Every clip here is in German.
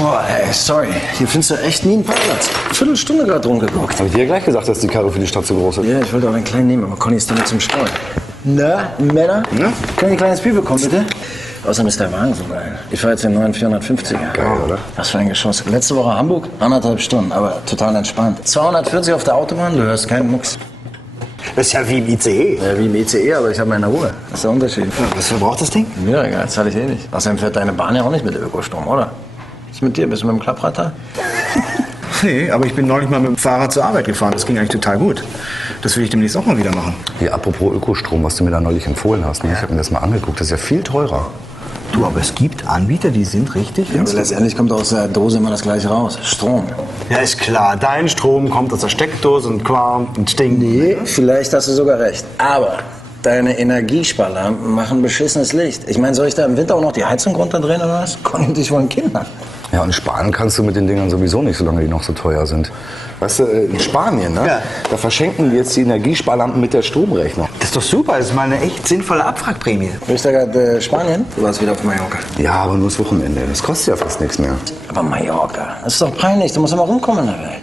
Boah, ey, sorry. Hier findest du echt nie einen Parkplatz. Viertelstunde gerade rumgeguckt. Hab ich dir ja gleich gesagt, dass die Karre für die Stadt zu groß ist? Ja, ich wollte auch einen kleinen nehmen, aber Conny ist damit zum Streuen. Na, Männer? Ja? Können wir ein kleines Bier bekommen, bitte? Außerdem ist der Wagen so geil. Ich fahre jetzt den neuen 450er. Geil, oder? Was für ein Geschoss. Letzte Woche Hamburg, 1,5 Stunden, aber total entspannt. 240 auf der Autobahn, du hörst keinen Mucks. Das ist ja wie im ICE. Ja, wie im ICE, aber ich habe meine Ruhe. Das ist der Unterschied. Ja, was verbraucht das Ding? Mir egal, zahle ich eh nicht. Außerdem fährt deine Bahn ja auch nicht mit Ökostrom, oder? Was ist mit dir? Bist du mit dem Klapprad da? Nee, aber ich bin neulich mal mit dem Fahrrad zur Arbeit gefahren. Das ging eigentlich total gut. Das will ich demnächst auch mal wieder machen. Hier, apropos Ökostrom, was du mir da neulich empfohlen hast. Ne? Ich habe mir das mal angeguckt, das ist ja viel teurer. Du, aber es gibt Anbieter, die sind richtig. Ja, aber letztendlich kommt aus der Dose immer das gleiche raus. Strom. Ja, ist klar. Dein Strom kommt aus der Steckdose und qualmt und stinkt. Nee, vielleicht hast du sogar recht. Aber deine Energiesparlampen machen beschissenes Licht. Ich meine, soll ich da im Winter auch noch die Heizung runterdrehen oder was? Conny, dich wollen Kinder. Ja, und sparen kannst du mit den Dingern sowieso nicht, solange die noch so teuer sind. Weißt du, in Spanien, ne? Ja. Da verschenken die jetzt die Energiesparlampen mit der Stromrechnung. Das ist doch super. Das ist mal eine echt sinnvolle Abwrackprämie. Bist du gerade Spanien? Du warst wieder auf Mallorca. Ja, aber nur das Wochenende. Das kostet ja fast nichts mehr. Aber Mallorca, das ist doch peinlich. Du musst immer rumkommen in der Welt.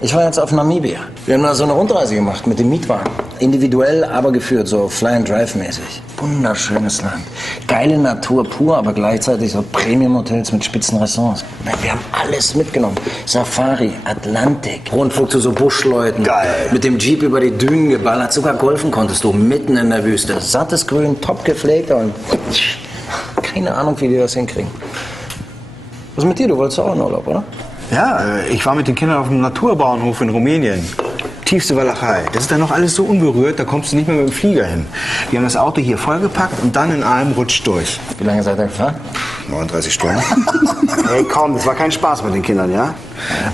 Ich war jetzt auf Namibia. Wir haben da so eine Rundreise gemacht mit dem Mietwagen. Individuell, aber geführt, so Fly-and-Drive-mäßig. Wunderschönes Land. Geile Natur pur, aber gleichzeitig so Premium-Hotels mit spitzen Restaurants. Wir haben alles mitgenommen. Safari, Atlantik, Rundflug zu so Buschleuten. Geil. Mit dem Jeep über die Dünen geballert. Sogar golfen konntest du mitten in der Wüste. Sattes Grün, top gepflegt und keine Ahnung, wie die das hinkriegen. Was ist mit dir? Du wolltest auch in Urlaub, oder? Ja, ich war mit den Kindern auf dem Naturbauernhof in Rumänien. Tiefste Walachei. Das ist dann noch alles so unberührt, da kommst du nicht mehr mit dem Flieger hin. Die haben das Auto hier vollgepackt und dann in einem Rutsch durch. Wie lange seid ihr gefahren? 39 Stunden. Hey, komm, das war kein Spaß mit den Kindern, ja?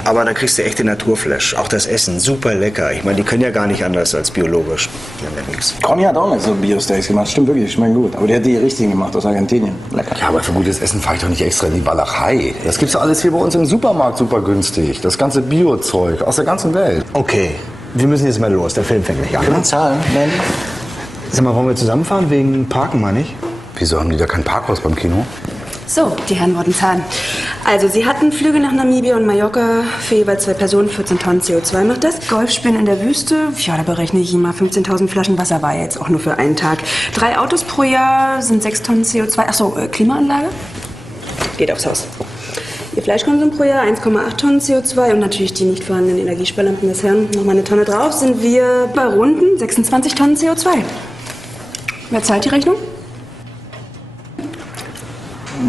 Aber da kriegst du echt den Naturflash. Auch das Essen, super lecker. Ich meine, die können ja gar nicht anders als biologisch. Die haben ja nichts. Conny hat auch nicht so Bio-Steaks gemacht. Stimmt wirklich, schmecken gut. Aber die hat die richtigen gemacht aus Argentinien. Lecker. Ja, aber für gutes Essen fahre ich doch nicht extra in die Walachei. Das gibt's doch alles hier bei uns im Supermarkt super günstig. Das ganze Bio-Zeug aus der ganzen Welt. Okay, wir müssen jetzt mal los. Der Film fängt gleich an. Können wir zahlen, Mandy? Sag mal, wollen wir zusammenfahren? Wegen Parken, meine ich? Wieso haben die da kein Parkhaus beim Kino? So, die Herren wollten zahlen. Also, Sie hatten Flüge nach Namibia und Mallorca für jeweils 2 Personen, 14 Tonnen CO2 macht das. Golfspielen in der Wüste, ja, da berechne ich Ihnen mal 15.000 Flaschen Wasser, war jetzt auch nur für einen Tag. 3 Autos pro Jahr sind 6 Tonnen CO2. Ach so, Klimaanlage? Geht aufs Haus. Ihr Fleischkonsum pro Jahr 1,8 Tonnen CO2 und natürlich die nicht vorhandenen Energiesparlampen des Herrn. Nochmal eine Tonne drauf, sind wir bei runden 26 Tonnen CO2. Wer zahlt die Rechnung?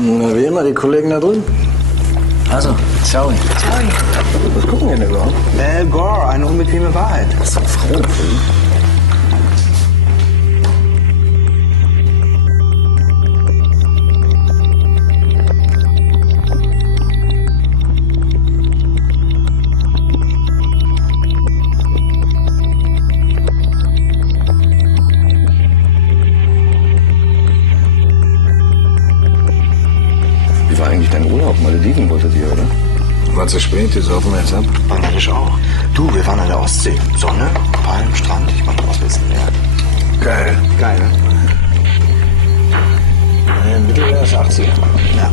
Na, wie immer, die Kollegen da drüben. Also, ciao. Was gucken wir denn überhaupt? Al Gore, eine unbequeme Wahrheit. Das ist ein Frauenfilm. Wie war eigentlich dein Urlaub? Malediven wolltet ihr, oder? War zu spät, die saufen wir jetzt ab. Bangladesch auch. Du, wir waren an der Ostsee. Sonne, Palmen, Strand. Ich wollte was wissen. Ja. Geil. Geil, ne? Mittelmeer ist 80er. Ja.